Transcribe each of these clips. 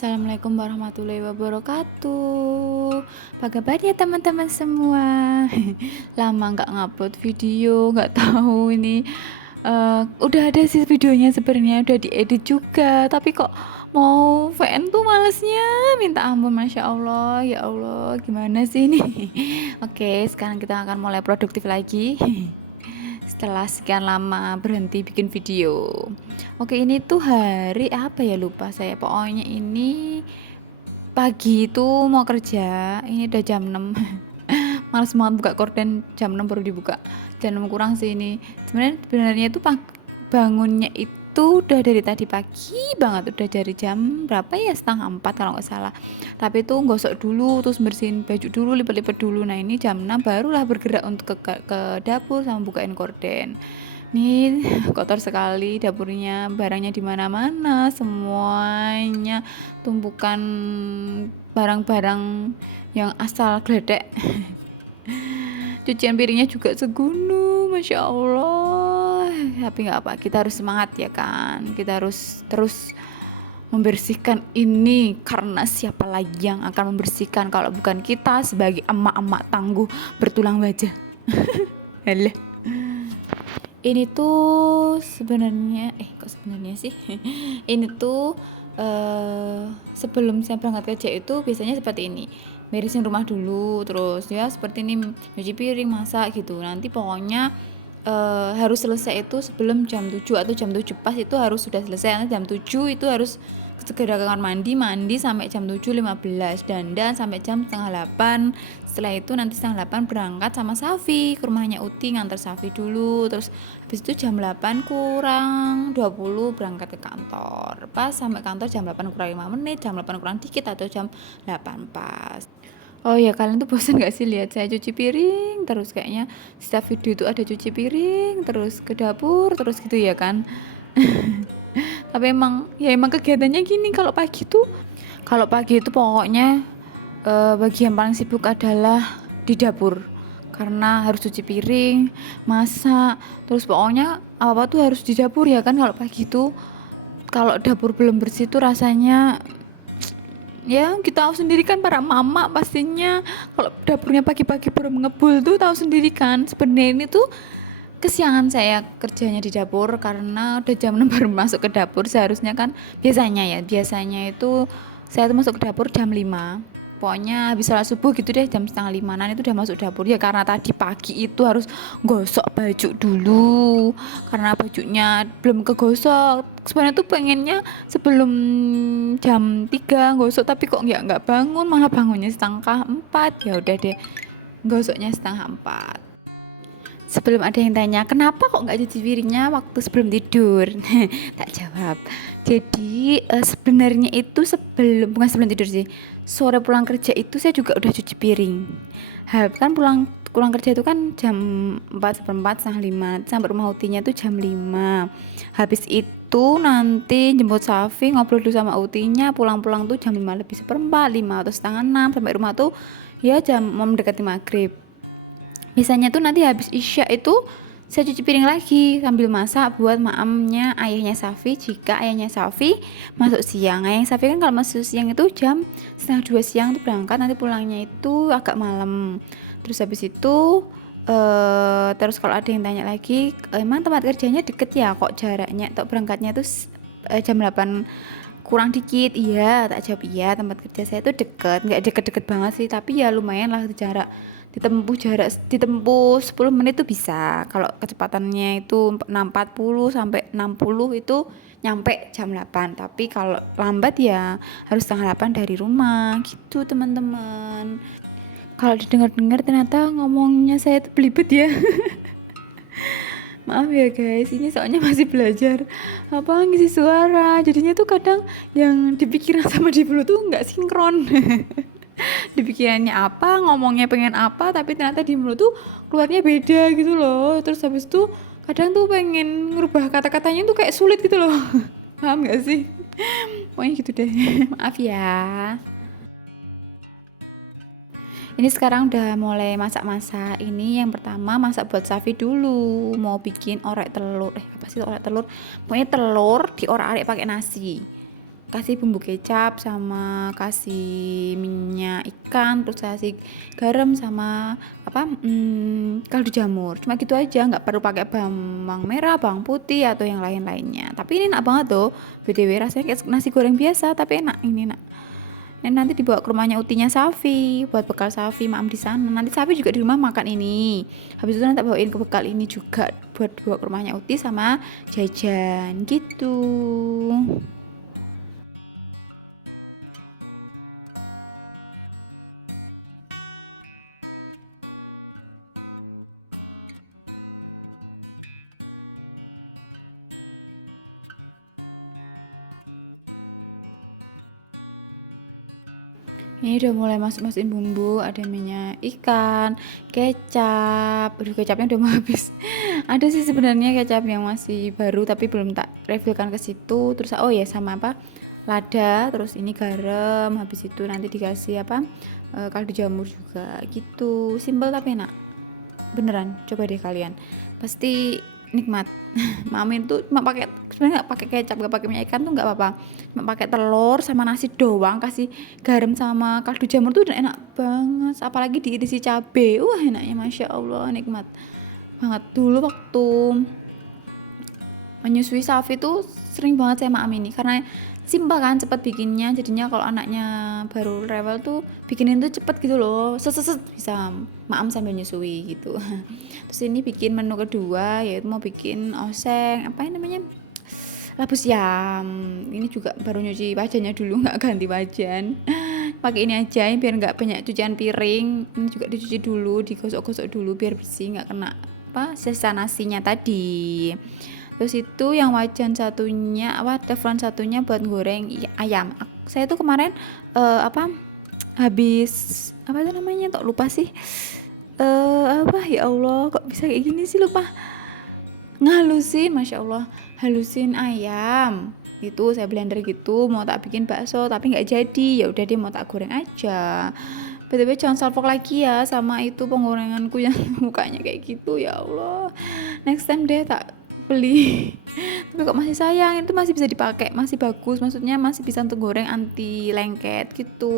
Assalamualaikum warahmatullahi wabarakatuh. Apa kabar ya teman-teman semua? Lama nggak ngupload video, nggak tahu ini udah ada sih videonya, sebenarnya udah diedit juga, tapi kok mau VN tuh malesnya minta ampun. Masya Allah, ya Allah, gimana sih ini? Oke, sekarang kita akan mulai produktif lagi. Setelah sekian lama berhenti bikin video. Oke, ini tuh hari apa ya, lupa saya. Pokoknya ini pagi itu mau kerja. Ini udah jam 6. Males banget buka korden, jam 6 baru dibuka. Jam 6 kurang sih ini. Sebenarnya itu bangunnya itu udah dari tadi pagi banget, udah dari jam berapa ya, setengah 4 kalau nggak salah. Tapi itu gosok dulu, terus bersihin baju dulu, lipat-lipat dulu. Nah ini jam 6 barulah bergerak untuk ke dapur sama bukain korden. Nih kotor sekali dapurnya, barangnya di mana-mana, semuanya tumpukan barang-barang yang asal gledek. Cucian piringnya juga segunung, Masya Allah. Tapi nggak apa, kita harus semangat ya kan, kita harus terus membersihkan ini, karena siapa lagi yang akan membersihkan kalau bukan kita sebagai emak-emak tangguh bertulang baja. Halah. Ini tuh sebenarnya kok sebenarnya sih ini tuh sebelum saya berangkat kerja itu biasanya seperti ini, beresin rumah dulu, terus ya seperti ini, cuci piring, masak gitu. Nanti pokoknya harus selesai itu sebelum jam 7 atau jam 7 pas itu harus sudah selesai. Nanti jam 7 itu harus segera ke kamar mandi sampai jam 7.15, dandan sampai jam setengah 8. Setelah itu nanti setengah 8 berangkat sama Safi ke rumahnya Uti, nganter Safi dulu. Terus habis itu jam 8 kurang 20 berangkat ke kantor. Pas sampai kantor jam 8 kurang 5 menit, jam 8 kurang dikit atau jam 8 pas. Oh ya, kalian tuh bosan gak sih lihat saya cuci piring terus? Kayaknya setiap video itu ada cuci piring terus, ke dapur terus gitu ya kan. Tapi emang kegiatannya gini. Kalau pagi itu pokoknya bagian paling sibuk adalah di dapur, karena harus cuci piring, masak, terus pokoknya apa tuh harus di dapur ya kan. Kalau pagi itu kalau dapur belum bersih tuh rasanya, ya kita tahu sendiri kan, para mama pastinya kalau dapurnya pagi-pagi baru ngebul tuh tahu sendiri kan. Sebenarnya ini tuh kesiangan saya kerjanya di dapur, karena udah jam 6 baru masuk ke dapur. Seharusnya kan biasanya itu saya tuh masuk ke dapur jam 5, pokoknya habis sholat subuh gitu deh, jam setengah 5 itu udah masuk dapur ya. Karena tadi pagi itu harus gosok baju dulu, karena bajunya belum kegosok. Sebenarnya tuh pengennya sebelum jam 3 gosok, tapi kok nggak bangun, malah bangunnya setengah 4. Ya udah deh, gosoknya setengah 4. Sebelum ada yang tanya kenapa kok nggak cuci piringnya waktu sebelum tidur, tak jawab. Jadi sebenarnya itu bukan sebelum tidur sih, sore pulang kerja itu saya juga udah cuci piring. Kan pulang kerja itu kan jam 4:15, setengah 5, sampai rumah Utinya itu jam 5. Habis itu nanti jemput Safi, ngobrol dulu sama Utinya, pulang-pulang tuh jam 5 lebih seperempat, 5 atau setengah 6, sampai rumah tuh ya jam mau mendekati maghrib. Biasanya tuh nanti habis isya itu saya cuci piring lagi sambil masak buat maamnya ayahnya Safi, jika ayahnya Safi masuk siang. Ayahnya Safi kan kalau masuk siang itu jam setengah 2 siang tuh berangkat, nanti pulangnya itu agak malam. Terus habis itu terus kalau ada yang tanya lagi, emang tempat kerjanya deket ya, kok jaraknya atau berangkatnya tuh jam 8 kurang dikit? Iya, tak jawab iya, tempat kerja saya tuh deket, nggak deket-deket banget sih, tapi ya lumayan lah ditempuh 10 menit tuh bisa. Kalau kecepatannya itu 40 sampai 60 itu nyampe jam 8. Tapi kalau lambat ya harus setengah 8 dari rumah gitu teman-teman. Kalau didengar-dengar ternyata ngomongnya saya tuh belibet ya. Maaf ya guys, ini soalnya masih belajar ngisi suara, jadinya tuh kadang yang dipikiran sama di mulut tuh nggak sinkron. Dipikirannya apa, ngomongnya pengen apa, tapi ternyata di mulut tuh keluarnya beda gitu loh. Terus habis itu kadang tuh pengen ngerubah kata-katanya tuh kayak sulit gitu loh. Paham gak sih? Pokoknya gitu deh. Maaf ya. Ini sekarang udah mulai masak-masak. Ini yang pertama masak buat Safi dulu, mau bikin orek telur. Apa sih orek telur? Pokoknya telur diorak-arik pakai nasi. kasih bumbu kecap sama kasih minyak ikan, terus kasih garam sama kaldu jamur. Cuma gitu aja, nggak perlu pakai bawang merah, bawang putih atau yang lain-lainnya. Tapi ini enak banget tuh. BTW rasanya kayak nasi goreng biasa tapi enak ini enak. Dan nanti dibawa ke rumahnya utinya Safi buat bekal Safi maam di sana. Nanti Safi juga di rumah makan ini. Habis itu nanti bawain ke bekal ini juga buat bawa ke rumahnya Uti sama jajan gitu. Ini udah mulai masukin bumbu, ada minyak ikan, kecap. Aduh, kecapnya udah mau habis. Ada sih sebenarnya kecap yang masih baru tapi belum tak refillkan ke situ. Terus oh ya sama lada, terus ini garam, habis itu nanti dikasih kaldu jamur juga gitu. Simple tapi enak. Beneran, coba deh kalian. Pasti nikmat. Mami tuh cuma pakai sebenarnya nggak pakai kecap, nggak pakai minyak ikan tuh nggak apa-apa, cuma pakai telur sama nasi doang, kasih garam sama kaldu jamur tuh udah enak banget, apalagi diisi cabe, enaknya masya Allah, nikmat banget. Dulu waktu menyusui Safi tuh sering banget saya maam ini karena simpel kan, cepet bikinnya, jadinya kalau anaknya baru rewel tuh bikinin tuh cepet gitu loh, seset bisa maam sambil nyusui gitu. Terus ini bikin menu kedua yaitu mau bikin oseng apa yang namanya labu siam. Ini juga baru nyuci wajannya dulu, nggak ganti wajan. Pakai ini aja biar nggak banyak cucian piring. Ini juga dicuci dulu, digosok-gosok dulu biar bersih, nggak kena sisa nasinya tadi. Terus itu yang wajan satunya teflon satunya buat goreng ayam. Saya tuh kemarin habis apa itu namanya, tak lupa sih, ya Allah kok bisa kayak gini sih, lupa. Ngalusin, masya Allah, halusin ayam itu saya blender gitu, mau tak bikin bakso tapi nggak jadi, ya udah deh mau tak goreng aja. BTW jangan salfok lagi ya sama itu penggorenganku yang mukanya kayak gitu, ya Allah, next time deh tak beli. Tapi kok masih sayang, itu masih bisa dipakai, masih bagus, maksudnya masih bisa untuk goreng anti lengket gitu,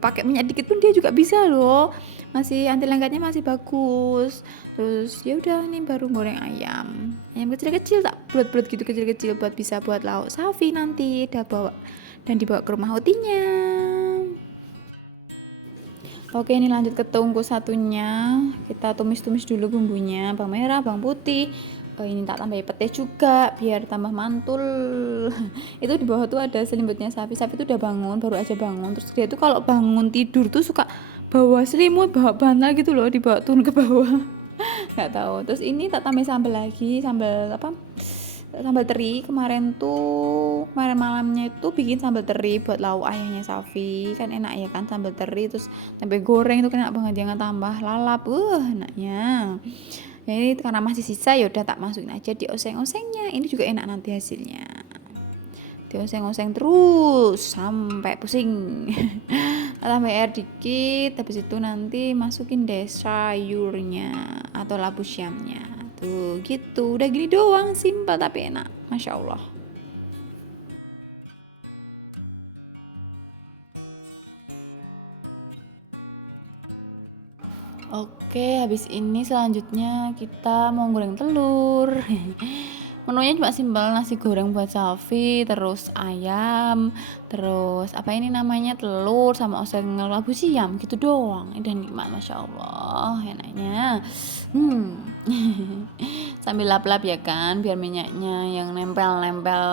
pakai minyak dikit pun dia juga bisa loh, masih anti lengketnya masih bagus. Terus ya udah nih baru goreng ayam kecil-kecil, tak bulat-bulat gitu, kecil-kecil buat bisa buat lauk Safi nanti udah bawa dan dibawa ke rumah utinya. Oke, ini lanjut ke tungku satunya. Kita tumis-tumis dulu bumbunya, bawang merah, bawang putih. Ini tak tambahin pete juga biar tambah mantul. Itu di bawah tuh ada selimutnya Safi. Safi tuh udah bangun, baru aja bangun. Terus dia tuh kalau bangun tidur tuh suka bawa selimut, bawa bantal gitu loh, dibawa turun ke bawah. Nggak tahu. Terus ini tak tambahin sambal lagi, sambal teri. Kemarin malamnya itu bikin sambal teri buat lauk ayahnya Safi, kan enak ya kan sambal teri, terus tempe goreng itu kan enak banget, jangan tambah lalap, enaknya. Ya ini karena masih sisa ya udah tak masukin aja di oseng-osengnya, ini juga enak nanti hasilnya, dioseng-oseng terus sampai pusing. Tambah air dikit, habis itu nanti masukin deh sayurnya atau labu siamnya tuh gitu, udah gini doang, simpel tapi enak, masya Allah. Oke, habis ini selanjutnya kita mau goreng telur. Menunya cuma simpel, nasi goreng buat Safi, terus ayam, terus apa ini namanya, telur sama oseng labu siam gitu doang. Udah nikmat, masya Allah, enaknya. Sambil lap-lap ya kan, biar minyaknya yang nempel-nempel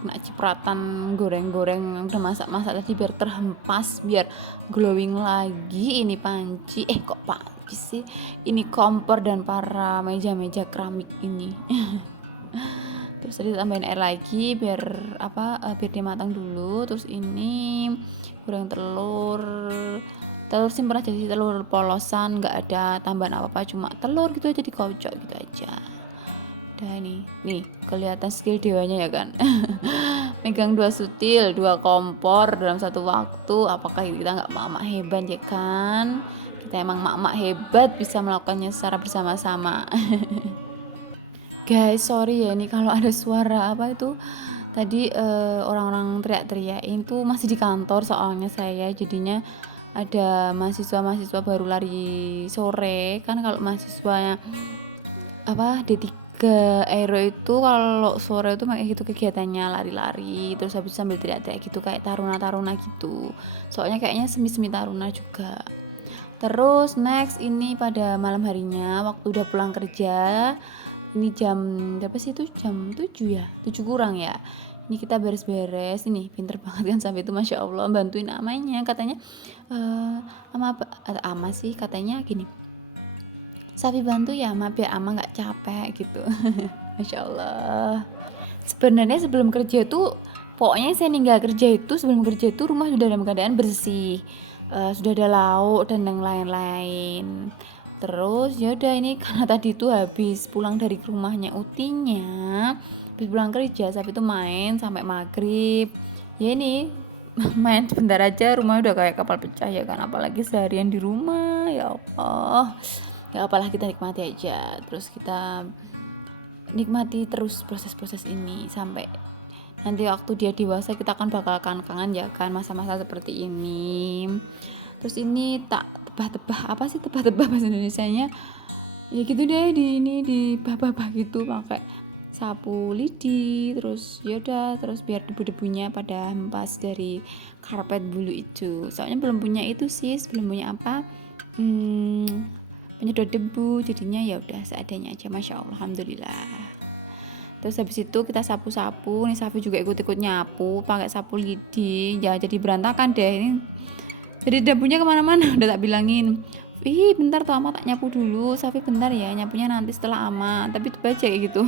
kena cipratan goreng-goreng udah masak-masak tadi biar terhempas, biar glowing lagi. Ini panci, kok panci sih, ini kompor dan para meja-meja keramik ini. Terus tadi tambahin air lagi biar biar dia matang dulu. Terus ini goreng telur simpen aja sih, telur polosan, nggak ada tambahan apa-apa, cuma telur gitu aja dikocok gitu aja. Udah nih kelihatan skill dewanya ya kan. Megang 2 sutil, 2 kompor dalam satu waktu. Apakah kita nggak mak-mak hebat ya kan? Kita emang mak-mak hebat bisa melakukannya secara bersama-sama. Guys, sorry ya ini kalau ada suara Tadi orang-orang teriak-teriakin tuh masih di kantor soalnya saya, jadinya ada mahasiswa-mahasiswa baru lari sore. Kan kalau mahasiswanya apa D3 Aero itu kalau sore itu kayak gitu kegiatannya lari-lari terus habis sambil teriak-teriak gitu kayak taruna-taruna gitu. Soalnya kayaknya semi-semi taruna juga. Terus next ini pada malam harinya waktu udah pulang kerja, ini jam berapa sih itu? Jam 7 ya? 7 kurang ya. Ini kita beres-beres, ini pinter banget kan sampai itu Masya Allah bantuin amanya katanya ama sih katanya gini, Safi bantu ya ama biar ama nggak capek gitu. Masya Allah. Sebenarnya sebelum kerja tuh pokoknya saya ninggal kerja itu sebelum kerja itu rumah sudah dalam keadaan bersih. Sudah ada lauk dan yang lain-lain. Terus ya udah ini karena tadi itu habis pulang dari rumahnya utinya, habis pulang kerja Safi itu main sampai maghrib. Ya ini main sebentar aja rumah udah kayak kapal pecah ya kan, apalagi seharian di rumah ya Allah. Ya apalah kita nikmati aja, terus kita nikmati terus proses-proses ini sampai nanti waktu dia dewasa kita akan bakal kangen ya kan masa-masa seperti ini. Terus ini tak tebah-tebah apa sih tebah-tebah bahasa Indonesianya ya gitu deh, di ini di bah-bah gitu pakai sapu lidi, terus yaudah terus biar debu-debunya pada hempas dari karpet bulu itu. Soalnya belum punya itu sih, belum punya apa penyedot debu, jadinya ya udah seadanya aja. Masya Allah, alhamdulillah. Terus habis itu kita sapu-sapu, nih Safi juga ikut-ikut nyapu pakai sapu lidi ya, jadi berantakan deh ini, jadi debunya kemana-mana. Udah tak bilangin, ih bentar tuh ama tak nyapu dulu, Safi bentar ya nyapunya nanti setelah ama, tapi tuh baca kayak gitu.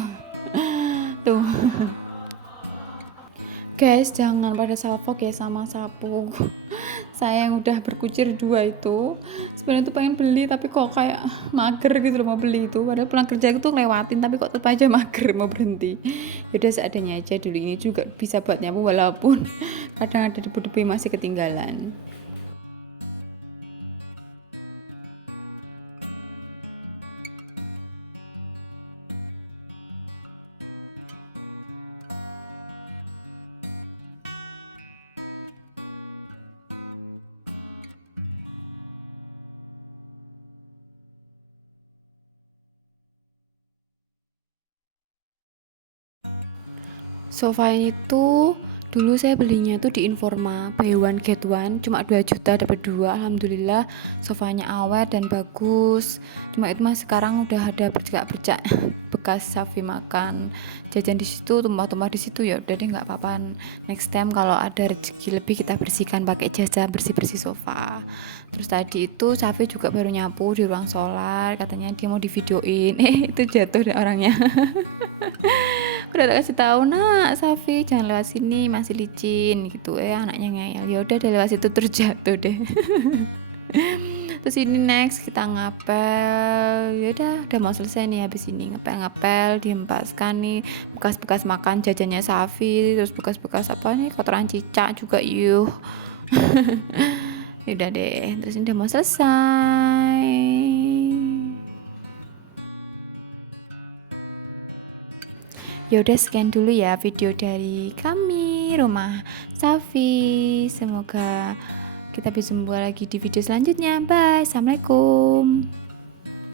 Tuh guys, jangan pada salfok ya sama sapu. Saya yang udah berkucir 2 itu sebenarnya tuh pengen beli tapi kok kayak mager gitu loh mau beli itu, padahal pulang kerja itu ngelewatin tapi kok tetap aja mager mau berhenti. Yaudah seadanya aja dulu, ini juga bisa buat nyapu walaupun kadang ada debu-debu yang masih ketinggalan. Sofa itu dulu saya belinya tuh di Informa, buy one get one, cuma 2 juta dapat 2. Alhamdulillah sofanya awet dan bagus. Cuma itu mas sekarang udah ada bercak-bercak bekas Safi makan jajan di situ, tumpah-tumpah di situ. Ya udah deh nggak apa-apa. Next time kalau ada rezeki lebih kita bersihkan pakai jasa bersih-bersih sofa. Terus tadi itu Safi juga baru nyapu di ruang solar, katanya dia mau divideoin. Itu jatuh deh orangnya. Udah tak kasih tahu nak Safi jangan lewat sini masih licin gitu, anaknya ngeyel. Ya udah dari lewat situ terus jatuh deh. Terus ini next kita ngapel, ya udah mau selesai nih, habis ini ngapel dihempaskan nih bekas-bekas makan jajannya Safi, terus bekas-bekas apa nih kotoran cicak juga yuk. Udah deh, terus ini udah mau selesai. Ya udah sekian dulu ya video dari kami rumah Safi. Semoga kita bisa jumpa lagi di video selanjutnya. Bye. Assalamualaikum.